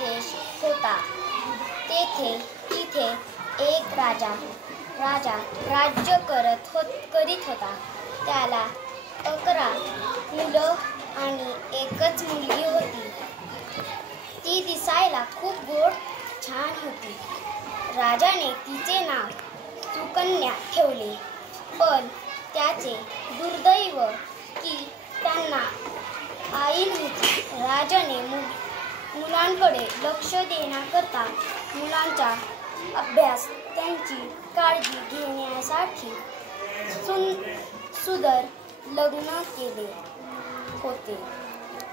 देश होता. तिथे एक राजा राज्य करीत होता. त्याला 11 मुलं आणि एकच मुलगी होती. ती दिसायला खूप गोड छान होती. राजाने तिचे नाव सुकन्या ठेवले. पण त्याचे दुर्दैव की त्यांना आई नव्हती. राजाने मुलांकडे लक्ष देण्याकरता मुलांचा अभ्यास त्यांची काळजी घेण्यासाठी सुंदर लग्न केले होते.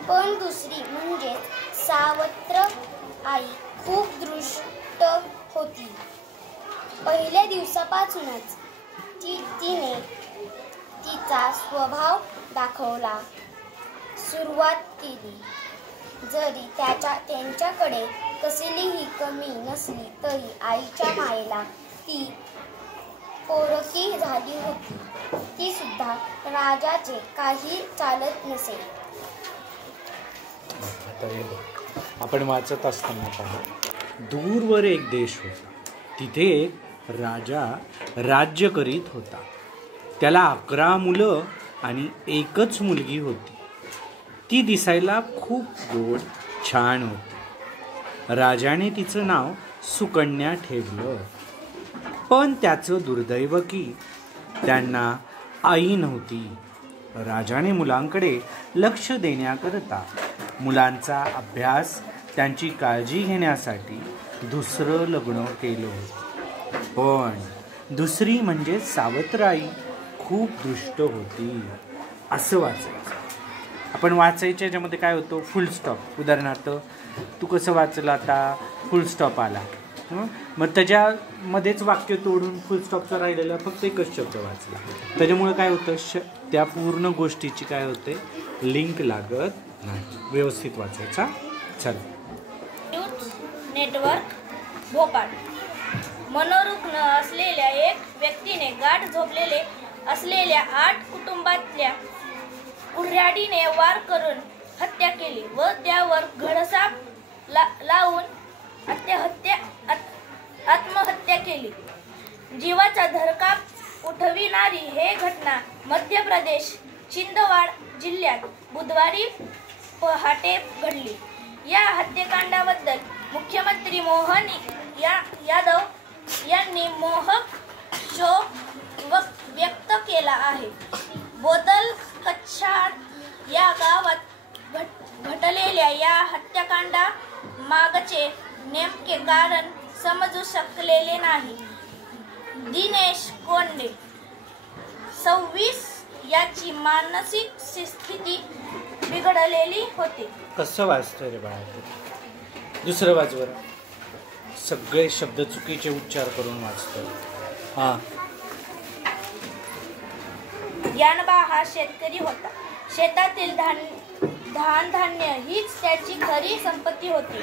पण दुसरी म्हणजे सावत्र आई खूप दुष्ट होती. पहिल्या दिवसापासूनच तिने तिचा स्वभाव दाखवायला सुरुवात केली. जरी त्यांच्याकडे कसलीही कमी नसली तरी आईच्या मायेला ती पोरकी झाली होती. ती सुद्धा राजाचे काही चालत नसे. आपण वाचत असताना पहा, दूरवर एक देश होता. तिथे एक राजा राज्य करीत होता. त्याला 11 मुलं आणि एकच मुलगी होती. ती दिसायला खूप गोड छान होती. राजाने तिचं नाव सुकन्या ठेवलं. पण त्याचं दुर्दैव की त्यांना आई नव्हती. राजाने मुलांकडे लक्ष देण्याकरता मुलांचा अभ्यास त्यांची काळजी घेण्यासाठी दुसरं लग्न केलं. पण दुसरी म्हणजे सावत्र आई खूप दुष्ट होती. असं वाचायचं. आपण वाचायच्या याच्यामध्ये काय होतं, फुल स्टॉप. उदाहरणार्थ तू कसं वाचलं आता, फुल स्टॉप आला, मग त्याच्यामध्येच वाक्य तोडून फुल स्टॉपचा राहिलेला फक्त एकच शब्द वाचला. त्याच्यामुळे काय होतं, त्या पूर्ण गोष्टीची काय होते, लिंक लागत नाही. व्यवस्थित वाचायचा. चला. News network Bhopal. मनोरुग्ण असलेल्या एक व्यक्तीने गाठ झोपलेले असलेल्या 8 कुटुंबातल्या कुऱ्हाडीने वार करून हत्या केली व त्यावर घडसाप लावून आत्महत्या केली. जीवाचा धरकाप उठविणारी हे घटना मध्य प्रदेश छिंदवाड जिल्ह्यात बुधवारी पहाटे घडली. या हत्याकांडाबद्दल मुख्यमंत्री मोहन यादव यांनी मोहक शोक व्यक्त केला आहे. बोदल कच्छाड या गावात घडलेल्या या हत्याकांडा मागचे नेमके कारण समजू शकलेले नाही. दिनेश कोंडे 26 याची मानसिक स्थिती बिघडलेली होती. कसं वाचतोय रे बाळा? दुसरं वाचवर. सगळे शब्द चुकीचे उच्चार करून वाचतोय. ज्ञानबा हा शेतकरी होता. शेतातील धान्य हीच त्याची खरी संपत्ती होती.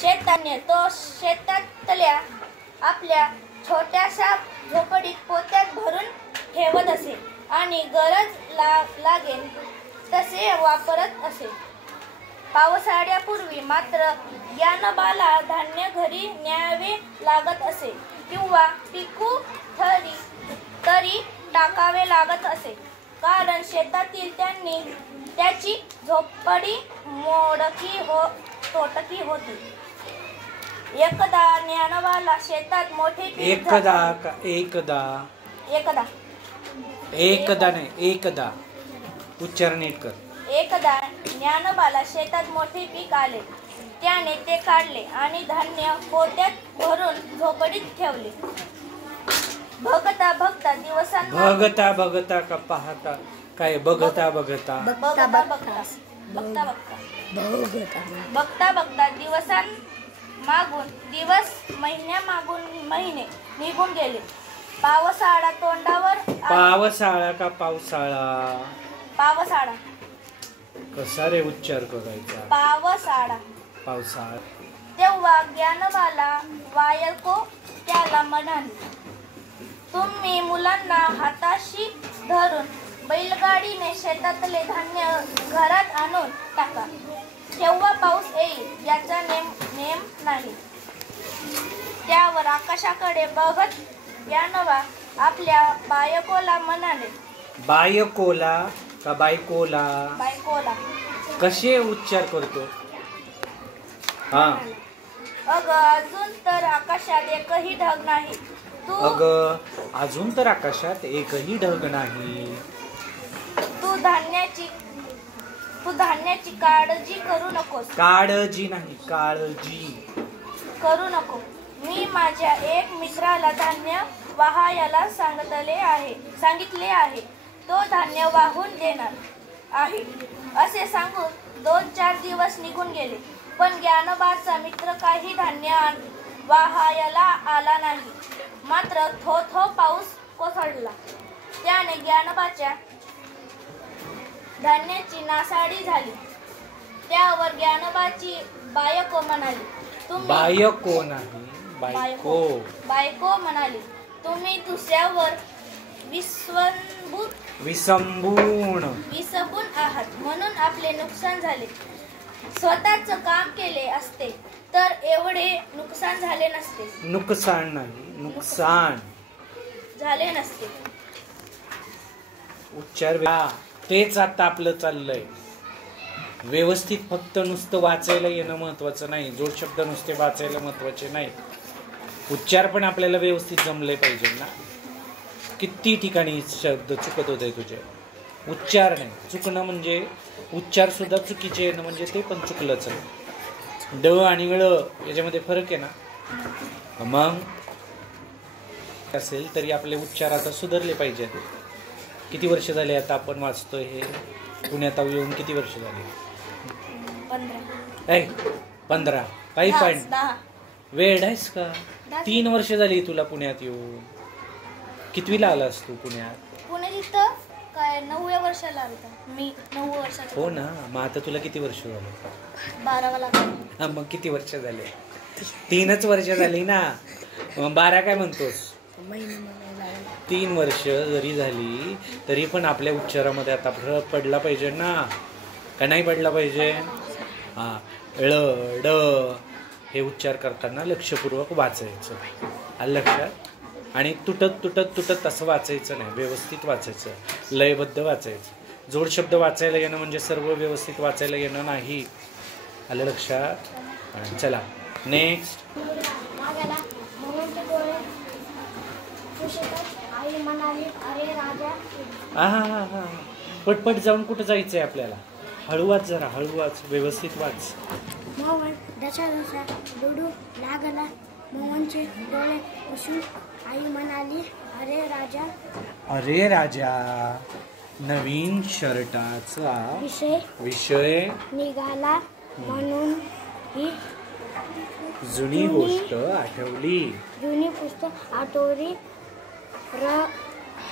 शेतधान्य तो शेतातल्या आपल्या छोट्याशा झोपडीत पोत्यात भरून ठेवत असे आणि गरज लागेल तसे वापरत असे. पावसाळ्यापूर्वी मात्र ज्ञानबाला धान्य घरी न्यावे लागत असे किंवा पिकू तरी टाकावे लागत असे, कारण शेतातील त्याची झोपडी तोटकी होती. एकदा ज्ञानबाला शेतात मोठे उच्चार नीट कर. एकदा ज्ञानबाला शेतात मोठे पीक आले. त्याने ते काढले आणि धान्य पोत्यात भरून झोपडीत ठेवले. बघता बघता का पाहता काय? बघता दिवस महिन्यामागून महिने निघून गेले. पावसाळा तोंडावर. पावसाळा का पावसाळा? पावसाळा. कसा रे उच्चार करायचा? पावसाळा. तेव्हा ज्ञानबाला बायको त्याला म्हणाली, तुम्ही मुलांना हाताशी धरून बैलगाडीने शेतातले धान्य घरात आणून टाका. तेव्हा पाऊस येईल. याचा नेम नाही. त्यावर आकाशाकडे बघत ज्ञानोबा आपल्या बायकोला म्हणाले. बायकोला का बायकोला? बायकोला. कसे उच्चार करतो? हा. अजून तर आकाशात एकही ढग नाही. अजून तर आकाशात एकही ढग नाही. तू धान्याची काळजी करू नकोस. काळजी नाही, काळजी करू नको. मी माझ्या एक मित्राला धान्य वाहायला सांगितले आहे. तो धान्य वाहून देणार आहे असे सांगून 2-4 दिवस निघून गेले. पण ज्ञानोबाचा मित्र काही धान्य वाहायला आला नाही. मात्र थो पाऊस कोसळला. त्याने ज्ञानोबाच्या धान्याची नासाडी झाली. त्यावर ज्ञानोबाची बायको म्हणाली. बायको नाही, बायको म्हणाली, तुम्ही दुसऱ्यावर विसंबून आहात म्हणून आपले नुकसान झाले. स्वतःच काम केले असते तर एवढे नुकसान झाले नसते. नुकसान नाही, नुकसान झाले नसते. उच्चार तेच आता आपलं चाललंय. व्यवस्थित फक्त नुसतं वाचायला येणं महत्वाचं नाही. जोड शब्द नुसते वाचायला महत्वाचे नाही. उच्चार पण आपल्याला व्यवस्थित जमले पाहिजे ना. किती ठिकाणी शब्द चुकत होते तुझे. उच्चार नाही, चुकणं म्हणजे उच्चार सुद्धा चुकीचे येणं म्हणजे ते पण चुकलंच आहे. ड आणि ळ याच्यामध्ये फरक आहे ना. मग असेल तरी आपले उच्चार आता सुधारले पाहिजेत. किती वर्ष झाले आता आपण वाचतोय हे? पुण्यात येऊन किती वर्ष झाले? 15. काही पॉईंट वेळ आहेस का? 3 वर्ष झाली तुला पुण्यात येऊन. कितवीला आलास तू पुण्यात? पुण्यात इथं काय 9व्या वर्षाला आलता मी. 9 वर्षाचा. हो ना. मग आता तुला किती वर्ष झाले? 12वा लागला. मग किती वर्ष झाले? 3च वर्ष झाली ना. मग 12 काय म्हणतोस? 3 वर्ष जरी झाली तरी पण आपल्या उच्चारामध्ये आता फरक पडला पाहिजे ना. का नाही पडला पाहिजे? हा. ळ ड हे उच्चार करताना लक्षपूर्वक वाचायचं. आलं लक्षात? आणि तुटत असं वाचायचं नाही. व्यवस्थित वाचायचं, लयबद्ध वाचायचं. जोड शब्द वाचायला येणं म्हणजे सर्व व्यवस्थित वाचायला येणं नाही. आलं लक्षात? चला नेक्स्ट. हा. पटपट जाऊन कुठं जायचंय आपल्याला? हळू वाच जरा, हळू वाच, व्यवस्थित वाच. मोहन दशा डुडू लागला. मोहनचे डोळे पुसून आई म्हणाली, अरे राजा, नवीन शर्टाचा विषय निघाला म्हणून ही जुनी गोष्ट आठवली. जुनी पुस्तक आठवली.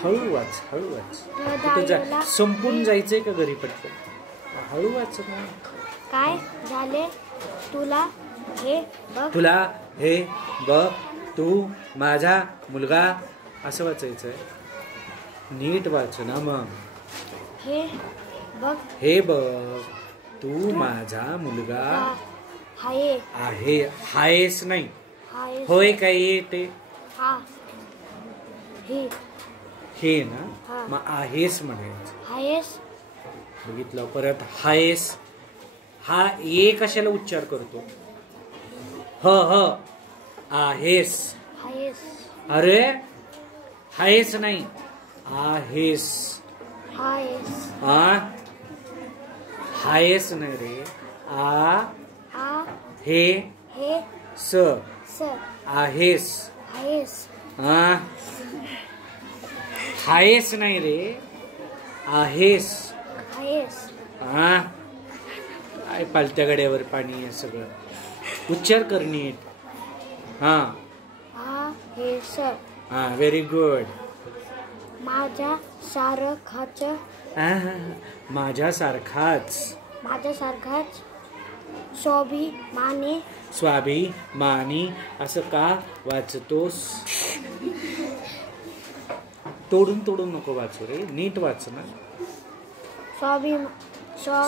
हळू वाच, हळू वाच. कुठं जा, संपून जायचंय का घरी पटकन? हळू वाच ना. काय झाले तुला हे बघ, तू माझा मुलगा असं वाचायचंय. नीट वाच ना. मग हे बघ तू माझा मुलगा आहे. हायस नाही, होय काय येते? हे ना. मग आहेस म्हणायचं. बघितलं? परत हायस. हा ए कशाला उच्चार करतो? आहेस. अरे हायस नाही, आहेस. हायस नाही रे. हे स आहेस. हायस नाही रे, आहेस. काय पालत्या गड्यावर पाणी आहे सगळं. उच्चार कर नीट. हा, व्हेरी गुड. माझ्यासारखाच स्वाभिमानी असं का वाचतोस? तोडून नको वाचू रे, नीट वाच ना.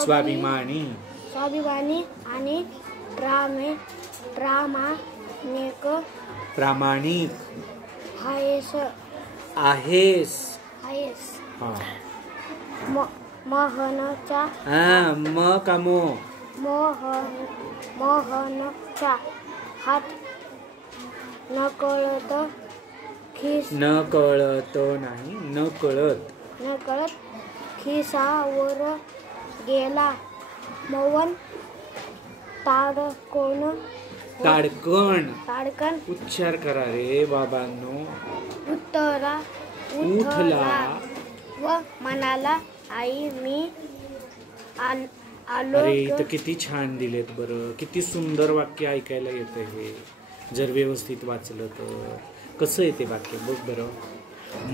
स्वाभिमानी आणि प्रामाणिक प्रामाणिक आहेस आहेस. हा मोहनचा म कामो मोहनचा हात नकळत न कळत नाही न कळत खिसावर गेला. मोहन ताडकन उच्चार करा रे बाबांनो. उठला व म्हणाला, आई मी आलो. अरे इथं किती छान दिलेत बरं. किती सुंदर वाक्य ऐकायला येतं हे जर व्यवस्थित वाचलं तर. कसं येते वाक्य बघ बरं.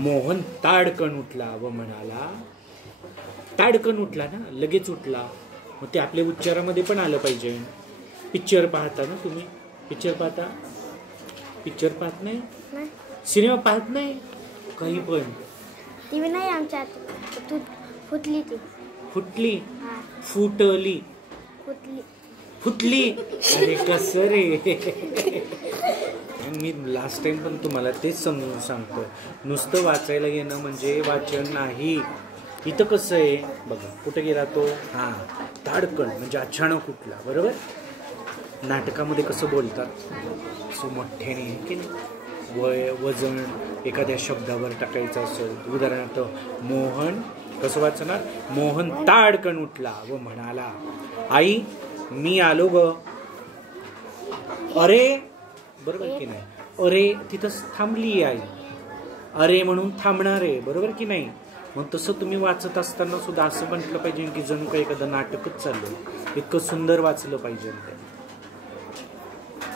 मोहन ताडकन उठला व म्हणाला. ताडकन उठला ना, लगेच उठला. मग ते आपल्या उच्चारामध्ये पण आलं पाहिजे. पिक्चर पाहता ना तुम्ही? पिक्चर पाहत नाही? सिनेमा पाहत नाही काही पण? टीव्ही नाही आमच्यात. फुटली. अरे कसं रे. मी लास्ट टाइम पण तुम्हाला तेच समजून सांगतो. नुसतं वाचायला घेणं म्हणजे वाचन नाही. इथं कसं आहे बघा. कुठे गेला तो? हा ताडकन म्हणजे अचानक उठला. बरोबर. नाटकामध्ये कसं बोलतात असं मोठ्याने की नाही. वजन एखाद्या शब्दावर टाकायचं असेल, उदाहरणार्थ मोहन कसं वाचणार? मोहन ताडकन उठला व म्हणाला, आई मी आलो ग. अरे बरोबर की नाही? अरे तिथं थांबली आई. अरे म्हणून थांबणार आहे. बरोबर की नाही? मग तसं तुम्ही वाचत असताना सुद्धा असं म्हटलं पाहिजे की जणू काही एखादं नाटकच चाललं. इतकं सुंदर वाचलं पाहिजे.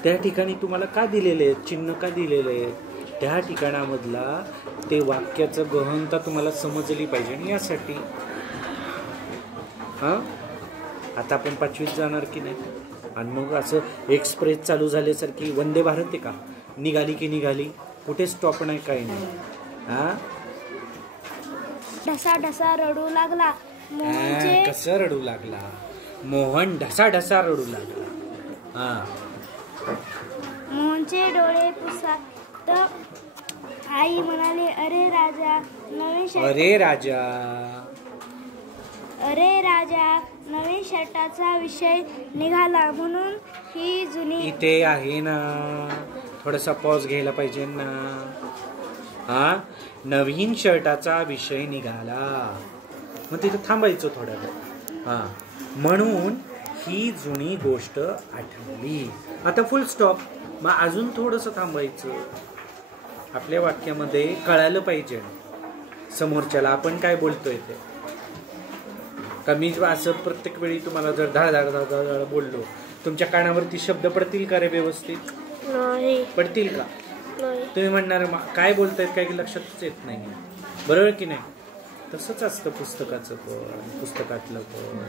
त्या ठिकाणी तुम्हाला का दिलेले आहेत? चिन्ह का दिलेले आहेत? त्या ठिकाणामधला ते वाक्याचं गहनता तुम्हाला समजली पाहिजे. आणि यासाठी हा आता आपण 5वीत जाणार की नाही. आणि मग असं एक्सप्रेस चालू झाल्यासारखी वंदे भारत आहे का? निघाली की निघाली, कुठे स्टॉप नाही, काही नाही. हा ढसा रडू लागला. कसं रडू लागला? मोहन ढसा रडू लागला. हा मोहनचे डोळे पुसत आई म्हणाले, अरे राजा नवीन शर्टाचा विषय निघाला म्हणून ही जुनी. इथे आहे ना, थोडासा पॉज घ्यायला पाहिजे ना. हा नवीन शर्टाचा विषय निघाला. मग तिथे थांबायचं थोड्या वेळ. हा म्हणून ही जुनी गोष्ट आठवली. आता फुल स्टॉप. मग अजून थोडंसं थांबायचं. आपल्या वाक्यामध्ये कळालं पाहिजे समोरच्याला आपण काय बोलतोय ते. का मी असं प्रत्येक वेळी तुम्हाला जर धड बोललो, तुमच्या कानावरती शब्द पडतील का रे व्यवस्थित? पडतील का? तुम्ही म्हणणार काय बोलतायत काय की लक्षातच येत नाही. बरोबर की नाही? तसंच असतं पुस्तकाचं पण, पुस्तकातलं पण.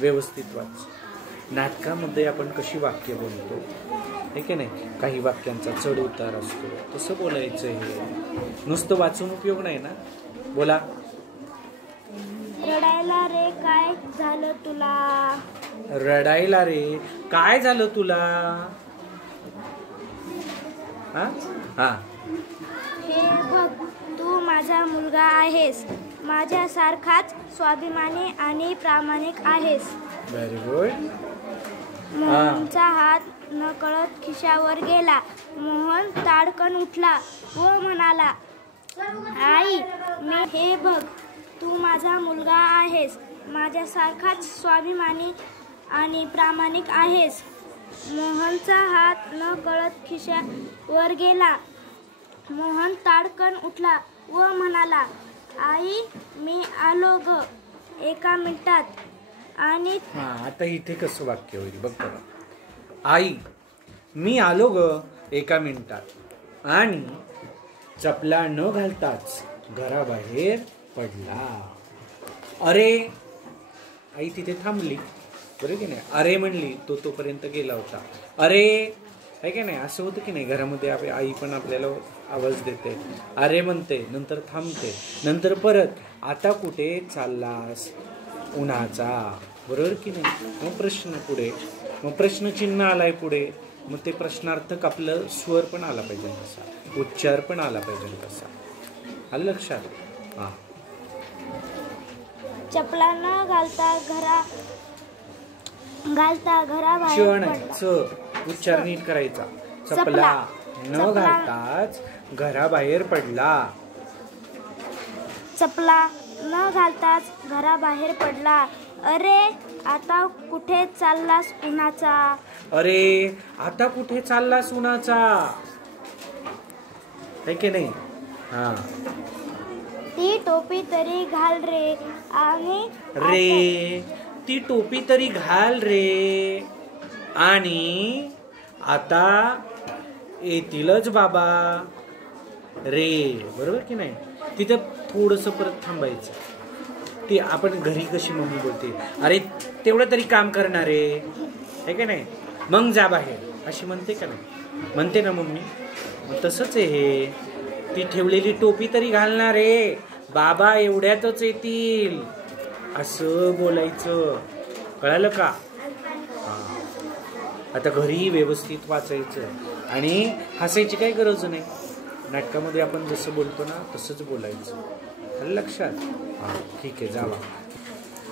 व्यवस्थित वाच. नाटकामध्ये आपण कशी वाक्य बोलतो हे की नाही. काही वाक्यांचा चढ उतार असतो, तसं बोलायचं. हे नुसतं वाचून उपयोग नाही ना. बोला. रडायला रे काय झालं तुला? रडायला रे काय झालं तुला? हा हे बघ तू माझा मुलगा आहेस. माझ्यासारखाच स्वाभिमानी आणि प्रामाणिक आहेस. Very good. मोहनचा हात नकळत खिशावर गेला. मोहन ताडकन उठला व म्हणाला, आई मी हे बघ तू माझा मुलगा आहेस. माझ्यासारखाच स्वाभिमानी आणि प्रामाणिक आहेस. मोहनचा हात नकळत खिशावर गेला. मोहन ताडकन उठला व म्हणाला, आई मी आलो ग एका मिनिटात. आणि आता इथे कसं वाक्य होईल बघ बघा. आई मी आलो ग एका मिनिटात. आणि चपला न घालताच घराबाहेर पडला. अरे आई तिथे थांबली. बरोबर की नाही? अरे म्हणली तो तोपर्यंत गेला होता. अरे आहे की नाही? असं होतं की नाही घरामध्ये. आई पण आपल्याला आवाज देते, अरे म्हणते, नंतर थांबते, नंतर परत. आता कुठे चाललास? उन्हाचा. बरोबर की नाही? मग प्रश्न पुढे मग प्रश्नचिन्ह आलाय पुढे, मग ते प्रश्नार्थक आपलं स्वर पण आला पाहिजे तसा, उच्चार पण आला पाहिजे तसा. आलं लक्षात? हां. चपला न घालता घराबाहेर पडला. उच्चार नीट करायचा. चपला न घालताच घराबाहेर पडला. चपला न घालताच घराबाहेर पडला. अरे आता कुठे चाललास उन्हाचा? अरे आता कुठे चाललास उन्हाचा? है की नाही? हा. ती टोपी तरी घाल रे. आणि रे ती टोपी तरी घाल रे. आणि आता येतीलच बाबा रे. बरोबर की नाही? तिथं थोडंसं परत थांबायचं. ती आपण घरी कशी मम्मी बोलते, अरे तेवढं तरी काम करणार आहे, है की नाही? मग जा बाहेर अशी म्हणते का नाही? म्हणते ना मम्मी. तसंच आहे हे. ती ठेवलेली टोपी तरी घालणार आहे, बाबा एवढ्यातच येतील असं बोलायचं. कळालं का? आता घरी व्यवस्थित वाचायचं आणि हसायची काही गरज नाही. नाटकामध्ये आपण जसं बोलतो ना तसंच बोलायचं. आलं लक्षात? हां ठीक आहे, जावा.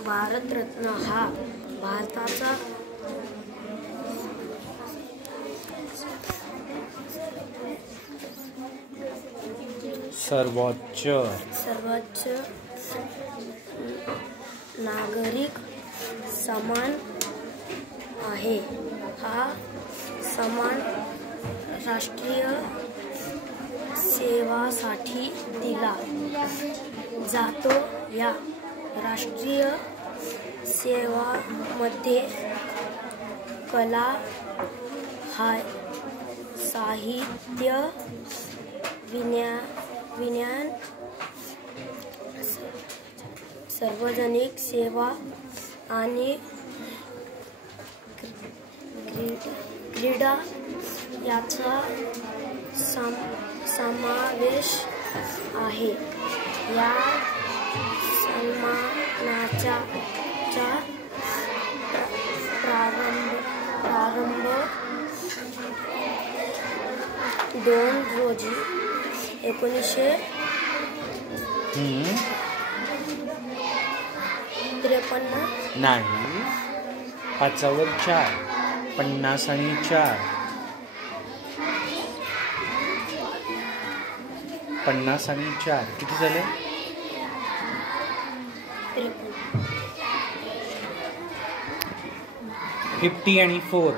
भारतरत्न हा भारताचा सर्वोच्च नागरिक सन्मान आहे. हा सन्मान राष्ट्रीय सेवासाठी दिला जातो. या राष्ट्रीय सेवामध्ये कला, साहित्य, विज्ञान, सार्वजनिक सेवा आणि क्रीडा याचा समावेश आहे. या सन्मानाचा प्रारंभ 2 रोजी 1953 नाही, 5वर 4, 50 आणि 4, 50 आणि 4 किती झाले? 50 आणि 4.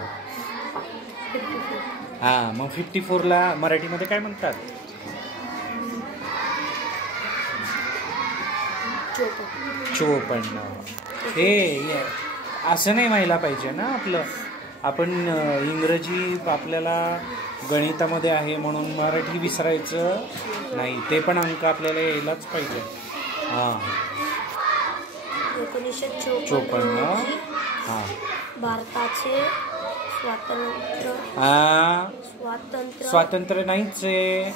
हा, मग 54ला मराठीमध्ये काय म्हणतात? 54. हे असं नाही व्हायला पाहिजे ना आपलं. आपण इंग्रजी आपल्याला गणितामध्ये आहे म्हणून मराठी विसरायचं नाही. ते पण अंक आपल्याला यायलाच पाहिजे. हां, 1954. हां, भारताचे स्वातंत्र्य नाहीच आहे.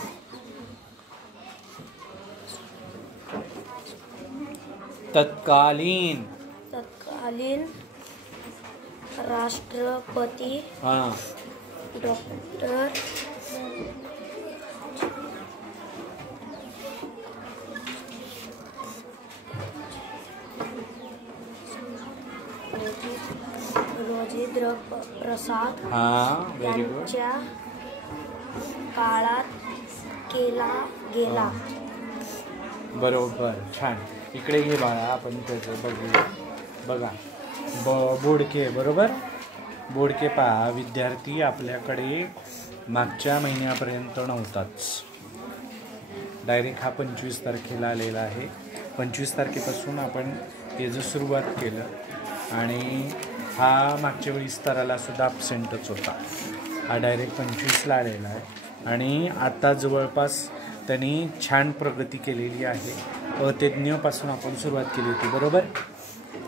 तत्कालीन राष्ट्रपती डॉक्टर राजेंद्र प्रसाद यांच्या काळात केला गेला. बरोबर, छान. इकडे ये बाळा, आपण त्याचं बघूया. बघा, बोडके. बरोबर, बोडके पहा. विद्यार्थी आपल्याकडे मागच्या महिन्यापर्यंत नव्हताच. डायरेक्ट हा 25 तारखेला आलेला आहे. 25 तारखेपासून आपण त्याचं सुरुवात केलं आणि हा मागच्या वेळेस स्तराला सुद्धा ॲबसेंटच होता. हा डायरेक्ट 25ला आलेला आहे आणि आता जवळपास त्यांनी छान प्रगती केलेली आहे. अतज्ञपासून आपण सुरुवात केली होती. बरोबर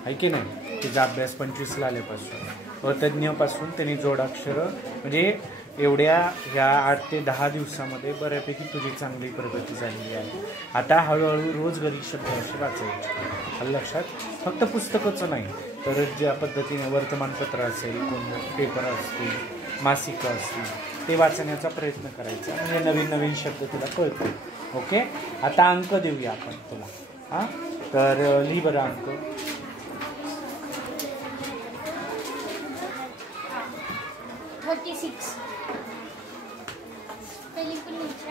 आहे की नाही? तिचा अभ्यास 25ला आल्यापासून अतज्ञपासून त्यांनी जोडाक्षरं म्हणजे एवढ्या ह्या 8 ते 10 दिवसामध्ये बऱ्यापैकी तुझी चांगली प्रगती झालेली आहे. आता हळूहळू रोज घरी शब्द असे वाचायचे. लक्षात? फक्त पुस्तकाचं नाही, तर ज्या पद्धतीने वर्तमानपत्र असेल, कोण पेपर असतील, मासिकं असतील, ते वाचण्याचा प्रयत्न करायचा. म्हणजे नवीन नवीन शब्द तुला कळतील. ओके, आता अंक देऊया आपण तुला. हां, तर लिही बरं अंक. 36. पहिली पण लिहायची.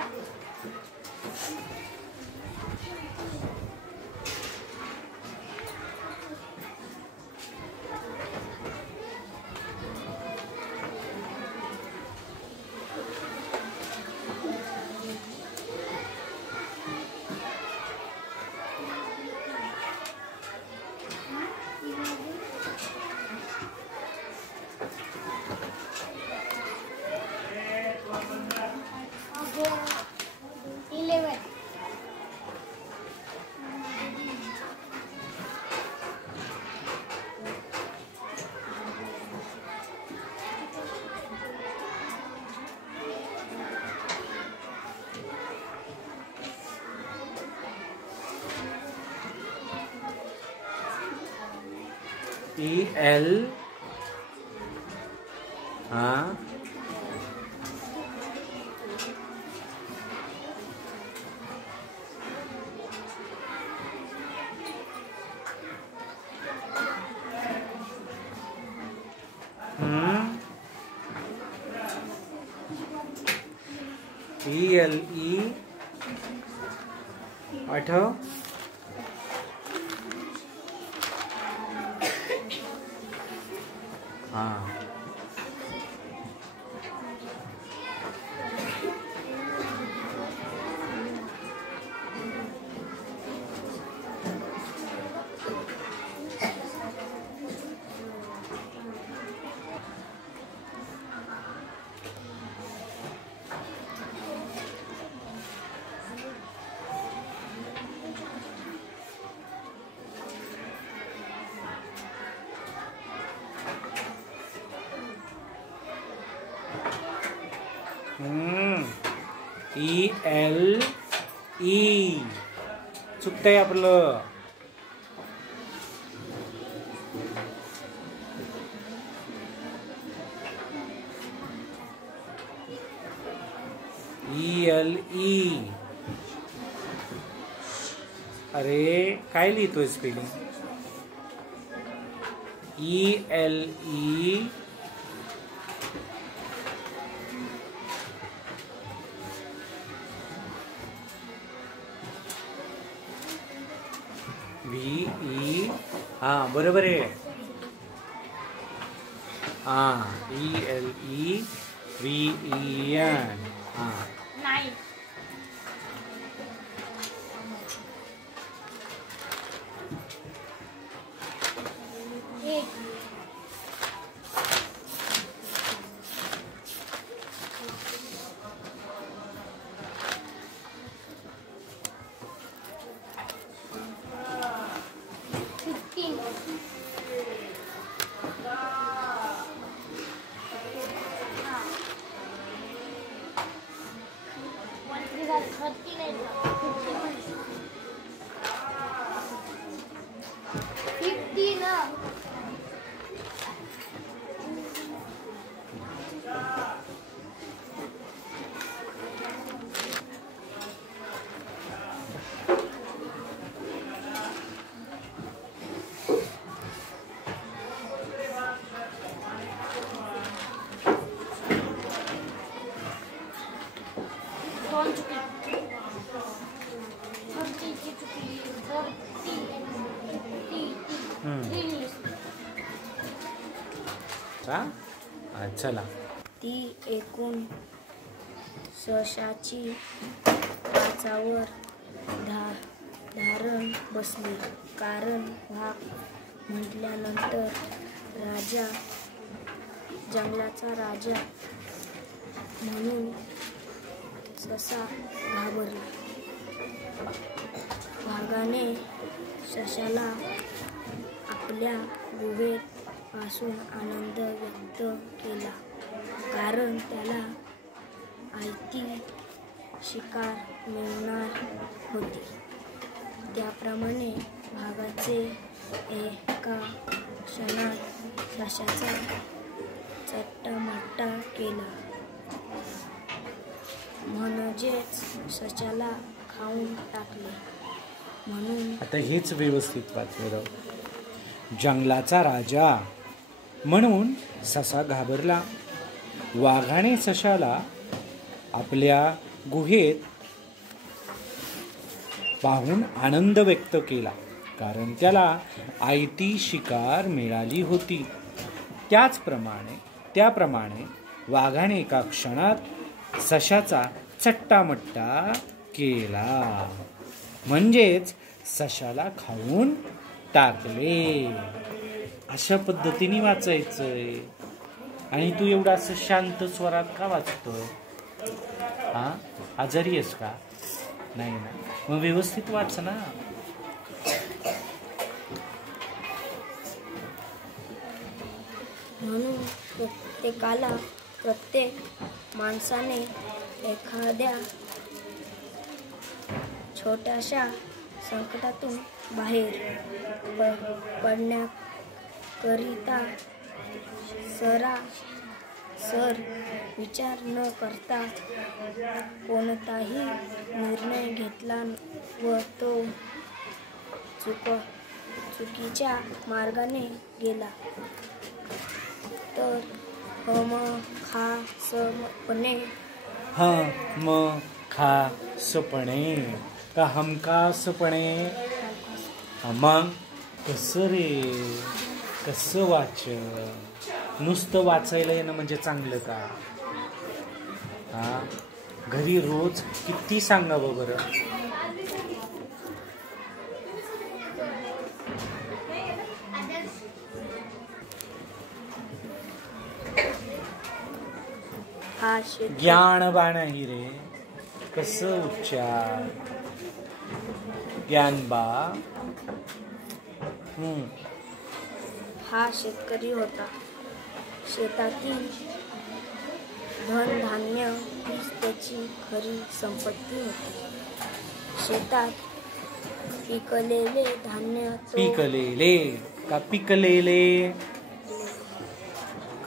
EL. हाँ, ELE. आठव. हाँ, ELE. चुकतंय आपलं. ELE. अरे काय लिहितोय स्पेलिंग? ELE. VE. हाँ, बरोबर आहे. हाँ, ELE VEN. हाँ, 9. चला. ती एकूण सशाची काचावर धारण बसली. कारण वाघ म्हटल्यानंतर राजा, जंगलाचा राजा म्हणून ससा घाबरला. वाघाने सशाला आपल्या गुहेत पासून आनंद व्यक्त केला. कारण त्याला आयती शिकार मिळणार होती. त्याप्रमाणे वाघाचे एका क्षणात सशाचा चट्टामट्टा केला. म्हणजेच सशाला खाऊन टाकले. म्हणून आता हेच व्यवस्थित वाचलं. जंगलाचा राजा म्हणून ससा घाबरला. वाघाने सशाला आपल्या गुहेत पाहून आनंद व्यक्त केला, कारण त्याला आयती शिकार मिळाली होती. त्याप्रमाणे वाघाने एका क्षणात सशाचा चट्टामट्टा केला, म्हणजेच सशाला खाऊन टाकले. अशा पद्धतीने वाचायचंय. आणि तू एवढा असं शांत स्वरात का वाचतोय? हा, आजारी आहेस का? नाही ना, मग व्यवस्थित वाच ना. म्हणून प्रत्येक माणसाने एखाद्या छोट्याशा संकटातून बाहेर पडण्याकरिता सरासर विचार न करता कोणताही निर्णय घेतला व तो चुकीच्या मार्गाने गेला तर हमखासपणे का हमखासपणे. मग कसं रे, कसं वाच? नुसतं वाचायला येणं म्हणजे चांगलं का? हा, घरी रोज किती सांगावं बरं. ज्ञान बाण रे, कसं उच्चार ज्ञानबा. हा शेतकरी होता. शेतातील धनधान्य हीच त्याची खरी संपत्ती होती. शेतात पिकलेले धान्य पिकलेले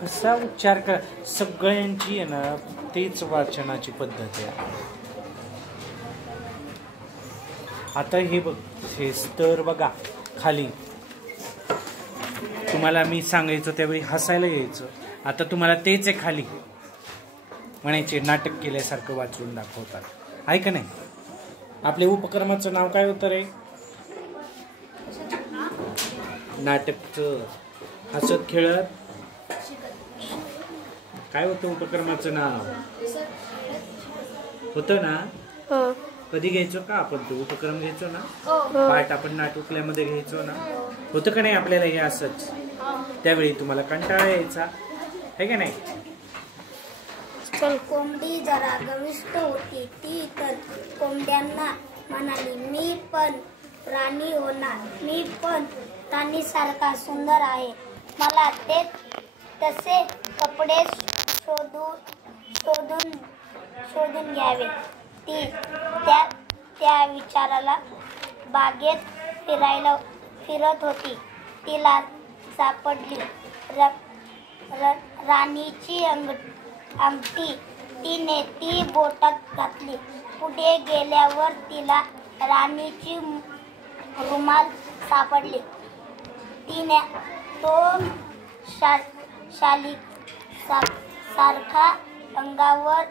कसा उच्चार कर. सगळ्यांची आहे ना तेच वाचनाची पद्धत आहे. आता हे बघ, हे स्तर बघा खाली. तुम्हाला मी सांगायचो त्यावेळी हसायला यायचं. आता तुम्हाला तेच आहे खाली म्हणायचे, नाटक केल्यासारखं वाचून दाखवतात. आहे का नाही? आपल्या उपक्रमाचं नाव काय होतं रे? नाटकचं हसत खेळत काय होतं उपक्रमाचं नाव? होतं ना? कधी घ्यायचो का आपण? तो उपक्रम घ्यायचो ना, पाठ आपण नाटुकल्यामध्ये घ्यायचो ना. होतं का नाही आपल्याला हे असंच? त्यावेळी तुम्हाला कंटाळा यायचा, है का नाही? कोंबडी जरा गविष्ट होती. ती तर कोंबड्यांना म्हणाली, मी पण राणी होणार. मी पण राणीसारखा सुंदर आहे. मला ते तसे कपडे शोधून घ्यावे. ती त्या विचाराला बागेत फिरत होती. तिला सापडली राणीची अंगठी. तिने ती बोटात घातली. पुढे गेल्यावर तिला राणीची रुमाल सापडली. तिने तो शाली सारखा अंगावर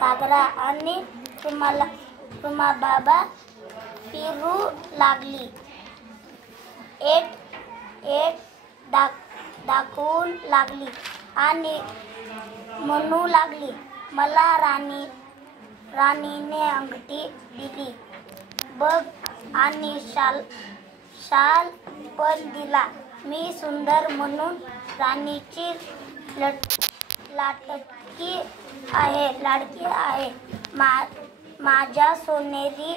पागरा आणि रुमाबाबा फिरू लागली. एक दाखवून लागली आणि म्हणू लागली, मला राणीने अंगठी दिली बघ, आणि शाल पण दिला. मी सुंदर म्हणून राणीची लाडकी आहे. माझ्या सोनेरी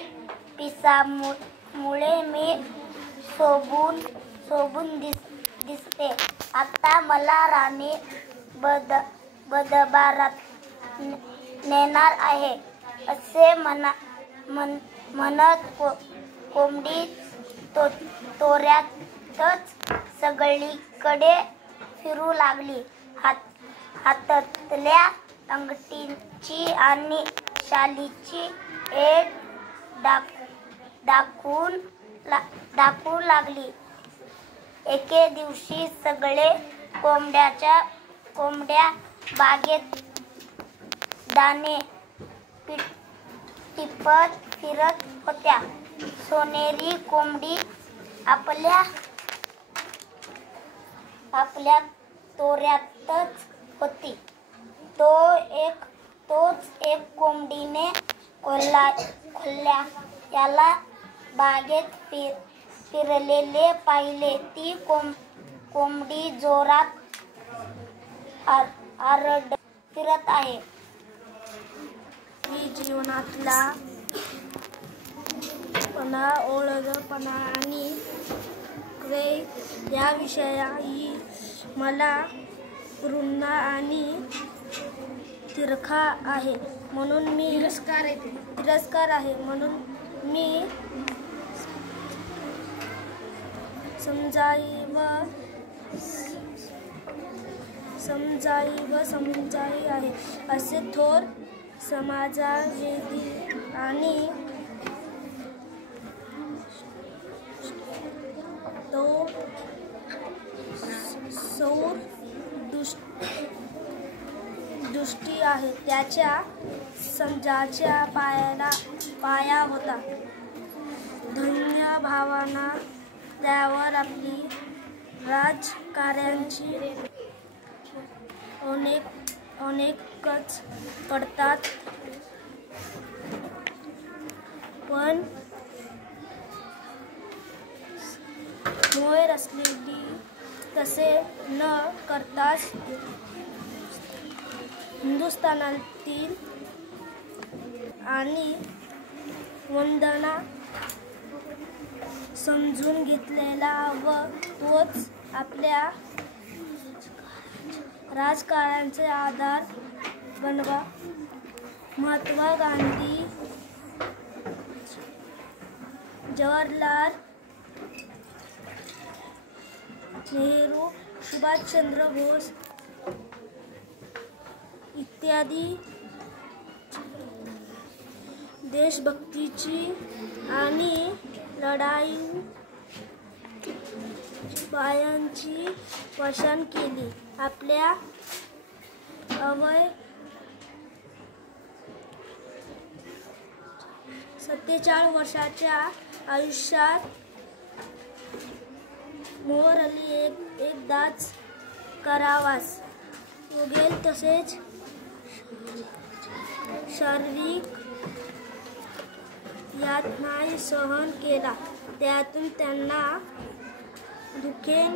पिसामुळे मी शोभून दिसते. आता मला राणी दरबारात नेणार आहे. असे म्हणत कोंबडी तोऱ्यातच सगळीकडे फिरू लागली. हातातल्या अंगठीची आणि शालीची ऐट दाखवू लागली. एके दिवशी सगळे कोंबड्या बागेत दाणे टिपत फिरत होत्या. सोनेरी कोंबडी आपल्या तोऱ्यातच होती. तोच एक कोंबडीने खोल्या याला बागेत फिरलेले पाहिले. ती कोंबडी जोरात आरडत फिरत आहे. मी जीवनातला ओळखपणा आणि क्रेय याविषयी मला ऋण आणि तिरस्कार आहे. म्हणून मी समजाई आहे. असे थोर समाजवादी आणि सौर दृष्टी आहे. त्याच्या समजाच्या पाया होता धन्य भावना. त्यावर आपली राजकारण्यांची अनेकच पडतात. पण मोहर असलेली तसे न करताच हिंदुस्थानातील आणि वंदना समजून घेतलेला व तोच आपल्या राजकारणाचे आधार बनवा. महात्मा गांधी, जवाहरलाल नेहरू, सुभाषचंद्र बोस इत्यादी देशभक्तीची आणि लढाई बायांची वचन केली. आपल्या अवघ्या 47 वर्षाच्या आयुष्यात मोहरली एकदाच करावास उगेल तसेच शारीरिक यातनाही सहन केला. त्यातून त्यांना दुखेन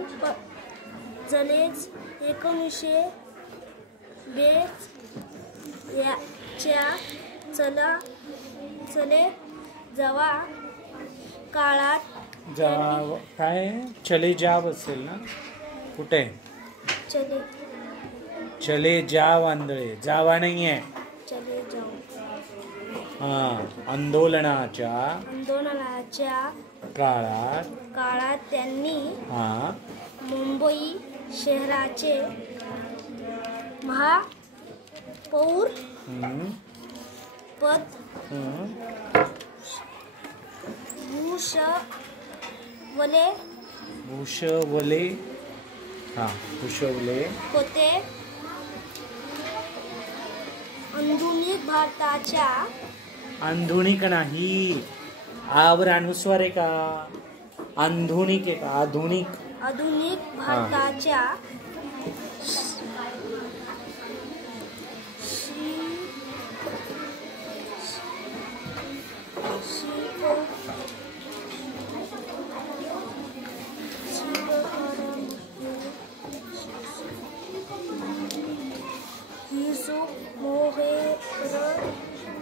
जलेच 1942 च्या चले जावा काळात काय चले जाव असेल ना, कुठे चले जाव आंधळे जावा नाही आहे. चले जाऊ आंदोलनाच्या काळात त्यांनी मुंबई शहराचे महापौर पद भूषवले होते. आधुनिक भारताच्या आधुनिक नाही, आवर अनुस्वार आहे का? आधुनिक आहे का? आधुनिक भारताच्या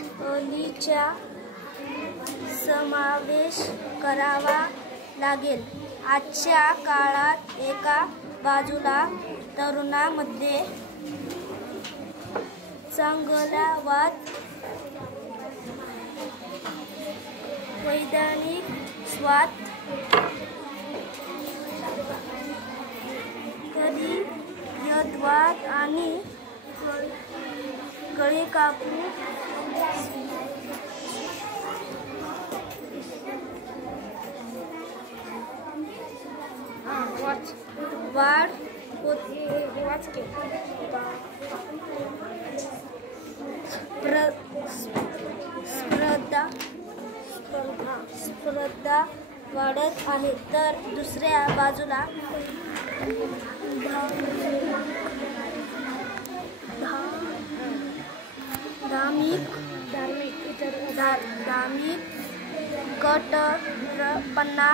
मोहरलीचा समावेश करावा लागेल. आजच्या काळात एका बाजूला तरुणांमध्ये चांगला वाद, वैधानिक स्वाद तरी यद्वाद आणि कळी कापू वाढ स्पर्धा वाढत आहे, तर दुसऱ्या बाजूला धार्मिक कट्टरपणा,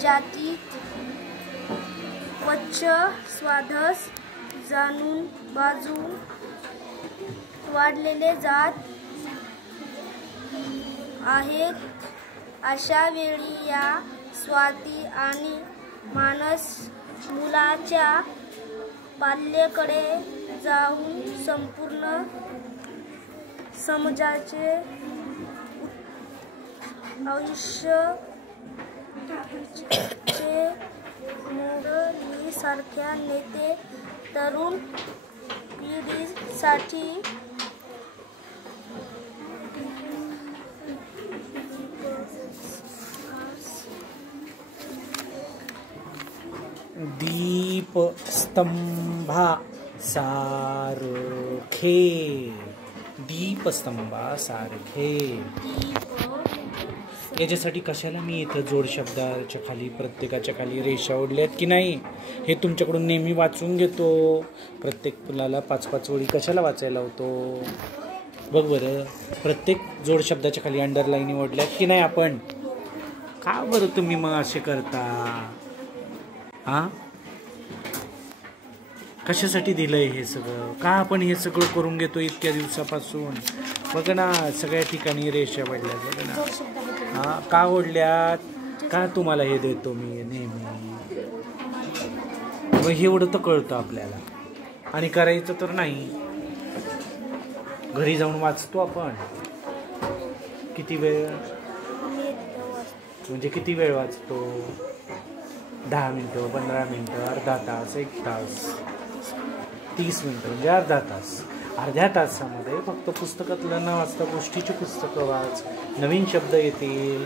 जाती उच्च स्वाधस जाणून बाजून वाढलेले जात आहेत. अशा वेळी या स्वाती आणि मानस मुलाच्या पाल्याकडे जाऊन संपूर्ण समाजाचे आयुष्याचे मोडीसारख्या नेते तरुण पिढीसाठी दीपस्तंभा सारखे, दीपस्तंभा सारखे. याच्यासाठी कशाला मी इथं जोड शब्दाच्या खाली प्रत्येकाच्या खाली रेषा ओढल्यात की नाही हे तुमच्याकडून नेहमी वाचून घेतो. प्रत्येक मुलाला 5-5 ओळी कशाला वाचायला होतो बघ बरं. प्रत्येक जोड शब्दाच्या खाली अंडरलाईन ओढल्यात की नाही आपण. का बरं तुम्ही मग असे करता? हां, कशासाठी दिलंय हे सगळं? का आपण हे सगळं करून घेतो इतक्या दिवसापासून? बघ ना, सगळ्या ठिकाणी रेषा पडल्यात बघ ना. हां, का ओढल्यात? का तुम्हाला हे देतो मी नेहमी? मग एवढं तर कळतं आपल्याला आणि करायचं तर नाही. घरी जाऊन वाचतो आपण. किती वेळ म्हणजे किती वेळ वाचतो? 10 मिनटं, 15 मिनटं, अर्धा तास, 1 तास, 30 मिनटं म्हणजे अर्धा तास. अर्ध्या तासामध्ये फक्त पुस्तकातलं न वाचता गोष्टीची पुस्तकं वाच, नवीन शब्द येतील.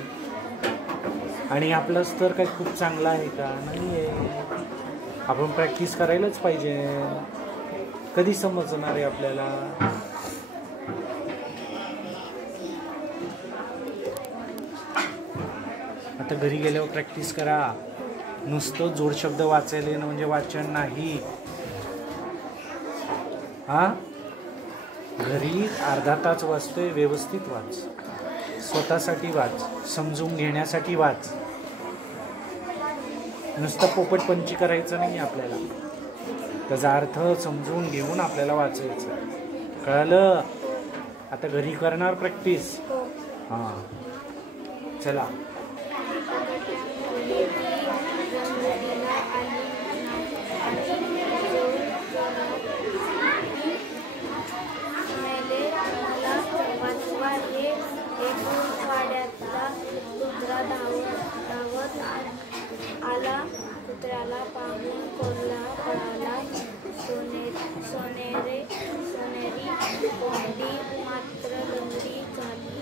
आणि आपलं स्तर काही खूप चांगला आहे का? नाही आहे. आपण प्रॅक्टिस करायलाच पाहिजे. कधी समजणार आहे आपल्याला? आता घरी गेल्यावर प्रॅक्टिस करा. नुसतं जोड शब्द वाचायला येणं म्हणजे वाचन नाही. हां, घरी अर्धा तास वाचतोय, व्यवस्थित वाच, स्वतःसाठी वाच, समजून घेण्यासाठी वाच. नुसतं पोपटपंची करायचं नाही आपल्याला. त्याचा अर्थ समजून घेऊन आपल्याला वाचायचं. कळलं? आता घरी करणार प्रॅक्टिस? हां, चला. आला, कुत्र्याला पाहून कोल्हा पळाला. सोनेरी कोंबडी मात्र लंगडी झाली.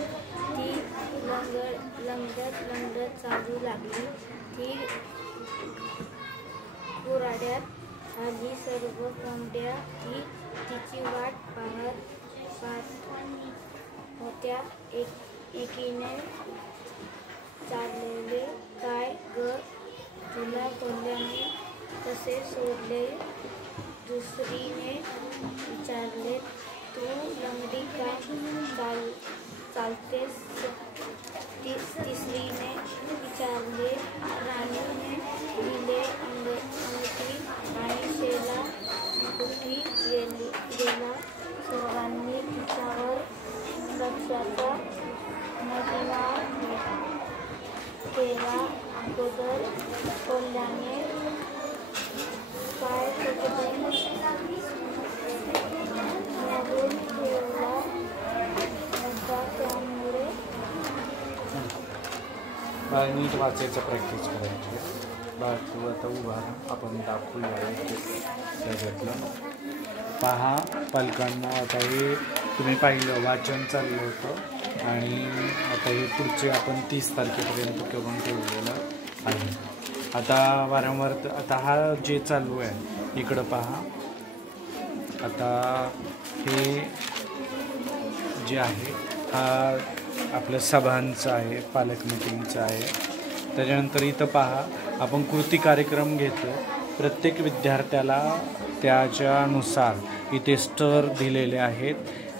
ती लंगडत चालू लागली. ती कुऱ्हाड्यात आली. सर्व कोंबड्या तिची वाट पाहत होत्या. एकीने चाललेले काय ग तुला कोल्ह्याने कसे सोडले? दुसरीने विचारले. तू लंगडी का चालतेस? तिसरीने विचारले. राणीने दिले अंगठी आणि शेला कुठे गेला? सर्वांनी तिच्यावर लक्षाचा महिमा केला. अगोदर कोल्ह्याने काय मधून ठेवला होता, त्यामुळे आता नीट वाचायचं प्रॅक्टिस करायची. तू आता उभा राहा, आपण दाखवूया त्याच्यातलं. पहा पालकांना, आता हे तुम्ही पाहिलं वाचन चाललं होतं आणि आता हे पुढचे आपण 30 तारखेपर्यंत करून ठेवलेलं आहे. आता वारंवार आता हा जे चालू आहे इकडं पहा. आता हे जे आहे हा आपल्या सभांचं आहे, पालक मिटिंगचं आहे. त्याच्यानंतर इथं पहा आपण कृती कार्यक्रम घेतो. प्रत्येक विद्यार्थ्याला त्याच्यानुसार इथे स्तर दिलेले आहेत.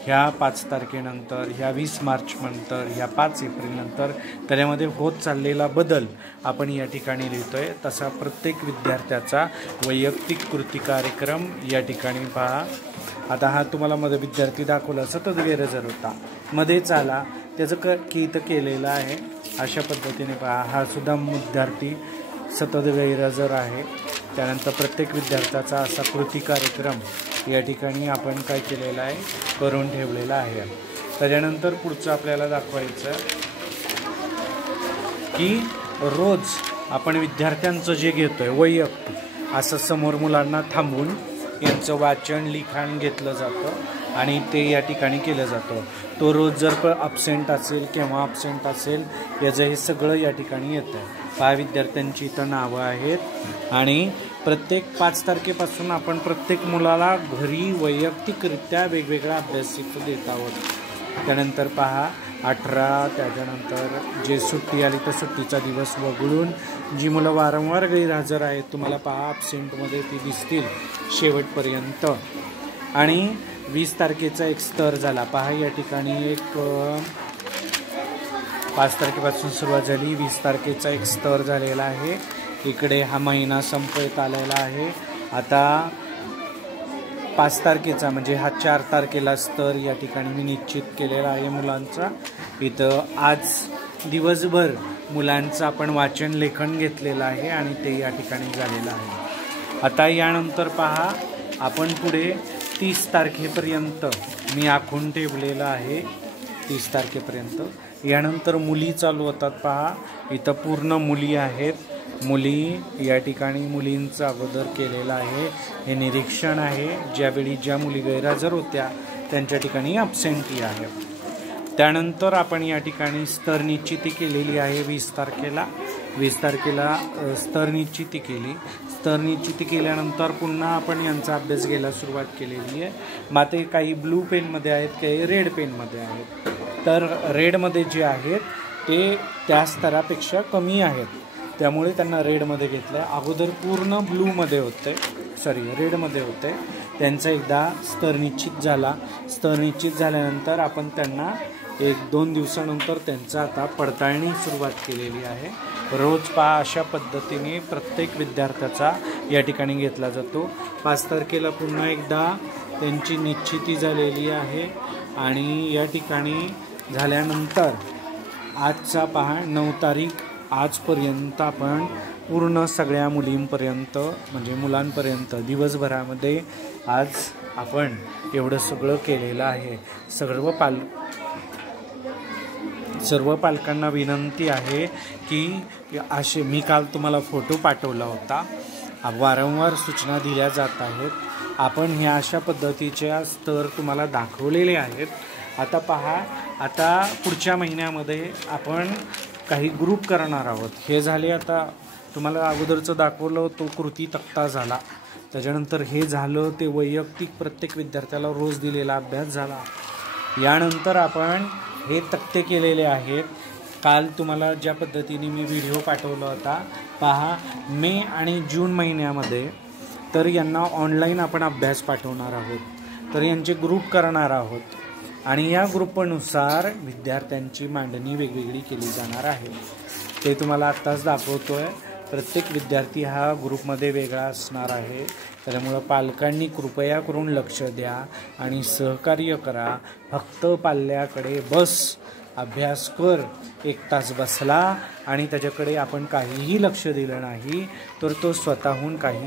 ह्या 5 तारखेनंतर, ह्या 20 मार्चनंतर, ह्या 5 एप्रिलनंतर त्याच्यामध्ये होत चाललेला बदल आपण या ठिकाणी लिहितो आहे. तसा प्रत्येक विद्यार्थ्याचा वैयक्तिक कृती कार्यक्रम या ठिकाणी पहा. आता हा तुम्हाला मध्ये विद्यार्थी दाखवला सतत गैरहजर होता, मध्येच आला, त्याचं इथं केलेलं आहे. अशा पद्धतीने पहा, हा सुद्धा विद्यार्थी सतत गैरहजर आहे. त्यानंतर प्रत्येक विद्यार्थ्याचा असा कृती कार्यक्रम या ठिकाणी आपण काय केलेला आहे, करून ठेवलेला आहे. त्याच्यानंतर पुढचं आपल्याला दाखवायचं की रोज आपण विद्यार्थ्यांचं जे घेतोय वैयक्तिक असं समोर मुलांना थांबून यांचं वाचन लिखाण घेतलं जातं आणि ते या ठिकाणी केलं जातं. तो रोज जर अब्सेंट असेल केव्हा अब्सेंट असेल याचं हे सगळं या ठिकाणी येतं. 5 विद्यार्थ्यांची इथं नावं आहेत आणि प्रत्येक 5 तारखेपासून आपण प्रत्येक मुलाला घरी वैयक्तिकरित्या वेगवेगळा अभ्यास देत आहोत. त्यानंतर पहा 18, त्याच्यानंतर जे सुट्टी आली तर सुट्टीचा दिवस वगळून जी मुलं वारंवार गैरहजर आहेत तुम्हाला पहा ॲब्सेंटमध्ये ती दिसतील शेवटपर्यंत. आणि 20 तारखेचा एक स्तर झाला पहा या ठिकाणी. एक 5 तारखेपासून सुरुवात झाली, 20 तारखेचा एक स्तर झालेला आहे. इकडे हा महिना संपत आलेला आहे. आता 5 तारखेचा म्हणजे हा 4 तारखेला स्तर या ठिकाणी मी निश्चित केलेला आहे मुलांचा. इथं आज दिवसभर मुलांचं आपण वाचन लेखन घेतलेलं आहे आणि ते या ठिकाणी झालेलं आहे. आता यानंतर पहा आपण पुढे 30 तारखेपर्यंत मी आखून ठेवलेलं आहे. 30 तारखेपर्यंत यानंतर मुली चालू होतात पहा. इथं पूर्ण मुली आहेत. मुली या ठिकाणी मुलींचं अगोदर केलेलं आहे. हे निरीक्षण आहे. ज्यावेळी ज्या मुली गैरहजर होत्या त्यांच्या ठिकाणी ॲब्सेंटी आहे. त्यानंतर आपण या ठिकाणी स्तर निश्चिती केलेली आहे. 20 तारखेला स्तर निश्चिती केली. स्तर निश्चिती केल्यानंतर पुन्हा आपण यांचा अभ्यास घ्यायला सुरुवात केलेली आहे. मग ते काही ब्लू पेनमध्ये आहेत, काही रेड पेनमध्ये आहेत. तर रेडमध्ये जे आहेत ते त्या स्तरापेक्षा कमी आहेत त्यामुळे त्यांना रेडमध्ये घेतलं आहे. अगोदर पूर्ण ब्लूमध्ये होते, रेडमध्ये होते. त्यांचा एकदा स्तर निश्चित झाला. स्तर निश्चित झाल्यानंतर आपण त्यांना 1-2 दिवसानंतर त्यांचा आता पडताळणी सुरुवात केलेली आहे. रोज पहा अशा पद्धतीने प्रत्येक विद्यार्थ्याचा या ठिकाणी घेतला जातो. 5 तारखेला पुन्हा एकदा त्यांची निश्चिती झालेली आहे आणि या ठिकाणी झाल्यानंतर आजचा पहा 9 तारीख आजपर्यंत आपण पूर्ण सगळ्या मुलींपर्यंत म्हणजे मुलांपर्यंत दिवसभरामध्ये आज आपण एवढं सगळं केलेलं आहे. सर्व पालकांना विनंती आहे की असे मी काल तुम्हाला फोटो पाठवला होता. वारंवार सूचना दिल्या जात आहेत. आपण ह्या अशा पद्धतीच्या स्तर तुम्हाला दाखवलेले आहेत. आता पहा, आता पुढच्या महिन्यामध्ये आपण काही ग्रुप करणार आहोत. हे झाले, आता तुम्हाला अगोदरचं दाखवलं तो कृती तक्ता झाला. त्याच्यानंतर हे झालं ते वैयक्तिक प्रत्येक विद्यार्थ्याला रोज दिलेला अभ्यास झाला. यानंतर आपण हे तक्ते केलेले आहेत. काल तुम्हाला ज्या पद्धतीने मी व्हिडिओ पाठवला होता पहा, मे आणि जून महिन्यामध्ये तर यांना ऑनलाईन आपण अभ्यास पाठवणार आहोत. तर यांचे ग्रुप करणार आहोत आणि या ग्रुपनुसार विद्यार्थ्यांची मांडणी वेगवेगळी केली जाणार आहे. ते तुम्हाला आत्ताच दाखवतो आहे. प्रत्येक विद्यार्थी हा ग्रुपमध्ये वेगळा असणार आहे. त्यामुळं पालकांनी कृपया करून लक्ष द्या आणि सहकार्य करा. फक्त पाल्याकडे बस, अभ्यास कर, 1 तास बसला आणि त्याच्याकडे आपण काहीही लक्ष दिलं नाही तर तो स्वतःहून काही